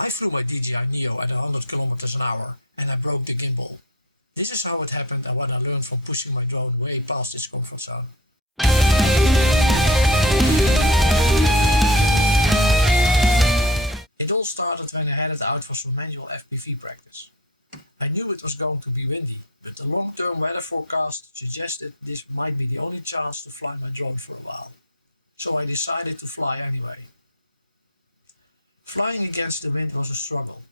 I flew my DJI Neo at 100 kilometers an hour and I broke the gimbal. This is how it happened and what I learned from pushing my drone way past its comfort zone. It all started when I headed out for some manual FPV practice. I knew it was going to be windy, but the long-term weather forecast suggested this might be the only chance to fly my drone for a while. So I decided to fly anyway. Flying against the wind was a struggle.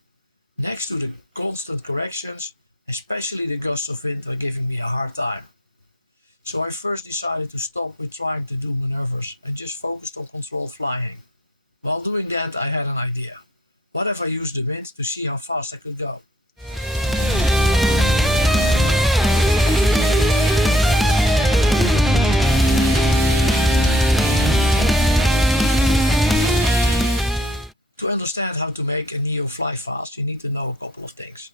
Next to the constant corrections, especially the gusts of wind were giving me a hard time. So I first decided to stop with trying to do maneuvers and just focused on controlled flying. While doing that, I had an idea. What if I used the wind to see how fast I could go? To understand how to make a Neo fly fast, you need to know a couple of things.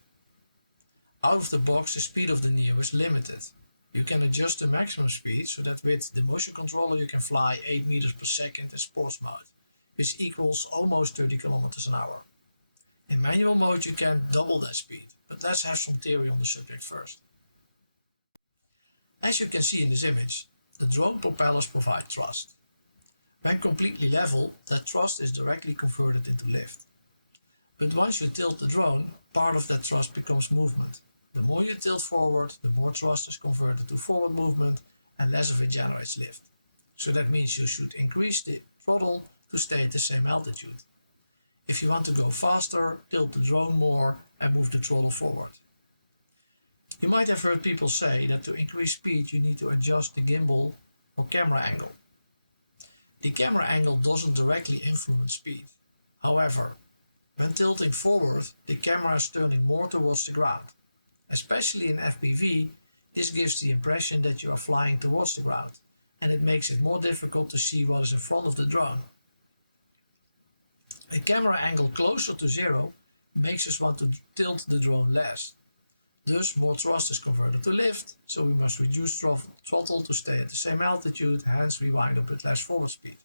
Out of the box, the speed of the Neo is limited. You can adjust the maximum speed so that with the motion controller you can fly 8 meters per second in sports mode, which equals almost 30 kilometers an hour. In manual mode you can double that speed, but let's have some theory on the subject first. As you can see in this image, the drone propellers provide thrust. When completely level, that thrust is directly converted into lift. But once you tilt the drone, part of that thrust becomes movement. The more you tilt forward, the more thrust is converted to forward movement and less of it generates lift. So that means you should increase the throttle to stay at the same altitude. If you want to go faster, tilt the drone more and move the throttle forward. You might have heard people say that to increase speed you need to adjust the gimbal or camera angle. The camera angle doesn't directly influence speed. However, when tilting forward, the camera is turning more towards the ground. Especially in FPV, this gives the impression that you are flying towards the ground, and it makes it more difficult to see what is in front of the drone. A camera angle closer to zero makes us want to tilt the drone less. Thus, more thrust is converted to lift, so we must reduce throttle to stay at the same altitude, hence we wind up with less forward speed.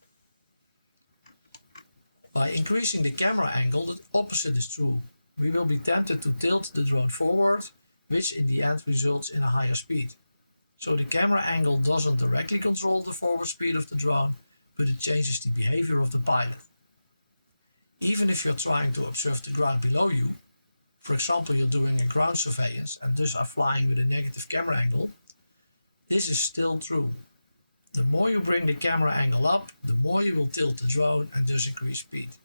By increasing the camera angle, the opposite is true. We will be tempted to tilt the drone forward, which in the end results in a higher speed. So the camera angle doesn't directly control the forward speed of the drone, but it changes the behavior of the pilot. Even if you're trying to observe the ground below you, for example you're doing a ground surveillance and thus are flying with a negative camera angle, this is still true. The more you bring the camera angle up, the more you will tilt the drone and thus increase speed.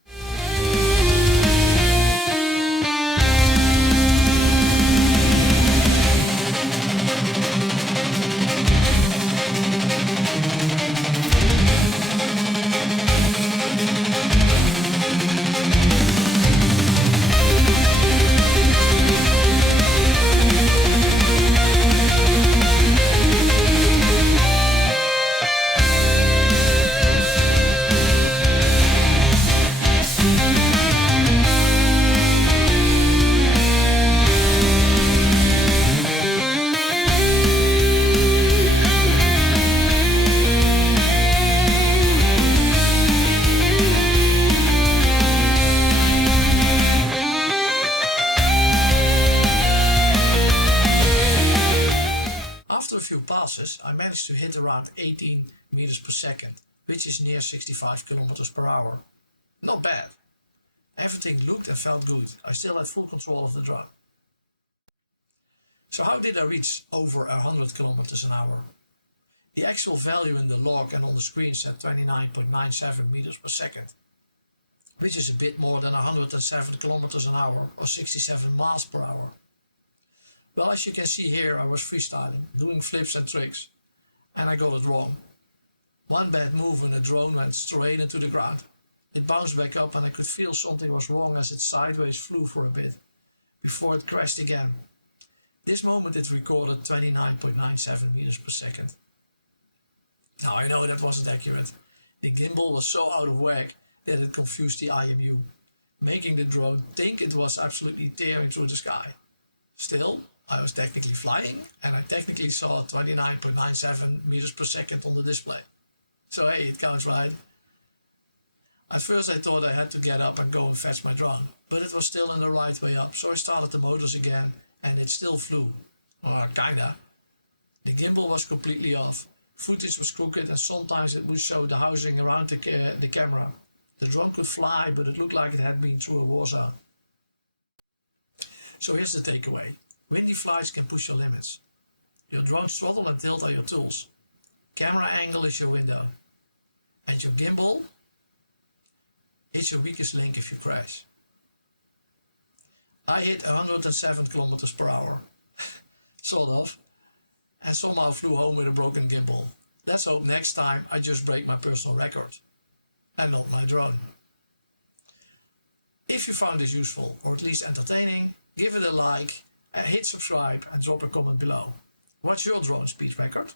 After a few passes, I managed to hit around 18 meters per second, which is near 65 kilometers per hour. Not bad. Everything looked and felt good. I still had full control of the drone. So how did I reach over 100 kilometers an hour? The actual value in the log and on the screen said 29.97 meters per second, which is a bit more than 107 kilometers an hour or 67 miles per hour. Well, as you can see here, I was freestyling, doing flips and tricks, and I got it wrong. One bad move and the drone went straight into the ground. It bounced back up and I could feel something was wrong as it sideways flew for a bit, before it crashed again. This moment it recorded 29.97 meters per second. Now I know that wasn't accurate. The gimbal was so out of whack that it confused the IMU, making the drone think it was absolutely tearing through the sky. Still, I was technically flying and I technically saw 29.97 meters per second on the display. So hey, it counts, right? At first I thought I had to get up and go and fetch my drone, but it was still in the right way up, so I started the motors again and it still flew. Kinda. The gimbal was completely off, footage was crooked and sometimes it would show the housing around the camera. The drone could fly, but it looked like it had been through a war zone. So here's the takeaway. Windy flights can push your limits. Your drone's throttle and tilt are your tools. Camera angle is your window. And your gimbal is your weakest link if you crash. I hit 107 kilometers per hour. Sort of. And somehow flew home with a broken gimbal. Let's hope next time I just break my personal record. And not my drone. If you found this useful or at least entertaining, give it a like, hit subscribe and drop a comment below. What's your drone speed record?